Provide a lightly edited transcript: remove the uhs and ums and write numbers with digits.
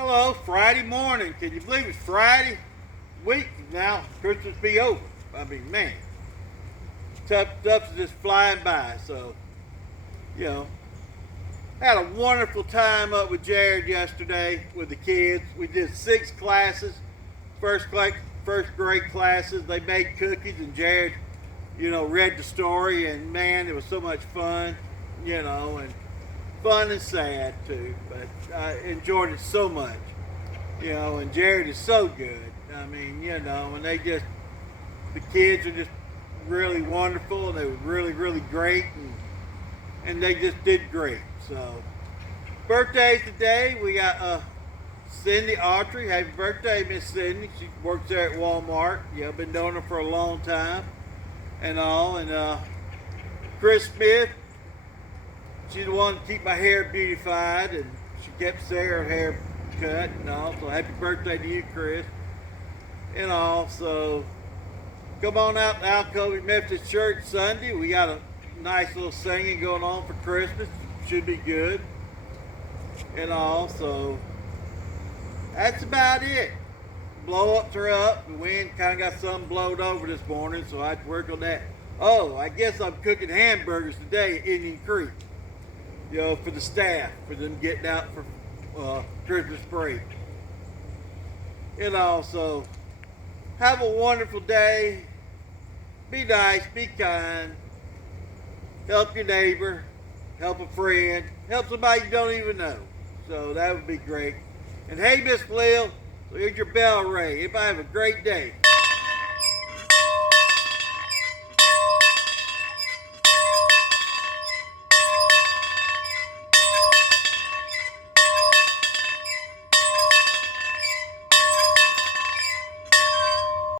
Hello, Friday morning. Can you believe it's Friday? Week now, Christmas be over. I mean, man, stuff's just flying by. So, you know, had a wonderful time up with Jared yesterday with the kids. We did 6 classes, first grade classes. They made cookies, and Jared, read the story, and man, it was so much fun, and fun and sad too. But I enjoyed it so much, and Jared is so good. I mean, and the kids are just really wonderful, and they were really, really great, and they just did great. So, birthdays today, we got Cindy Autry. Happy birthday, Miss Cindy. She works there at Walmart. I've been knowing her for a long time and all. And Chris Smith, she's the one to keep my hair beautified, and she kept Sarah's hair cut and all. So happy birthday to you, Chris. And all. So come on out to Alcovy Methodist Church Sunday. We got a nice little singing going on for Christmas. Should be good. And all. So that's about it. Blow-ups are up. The wind kind of got some blowed over this morning, so I had to work on that. Oh, I guess I'm cooking hamburgers today at Indian Creek, for the staff, for them getting out for Christmas break. And also, have a wonderful day. Be nice, be kind. Help your neighbor, help a friend, help somebody you don't even know. So that would be great. And hey, Miss Lil, so here's your bell ring. Everybody have a great day.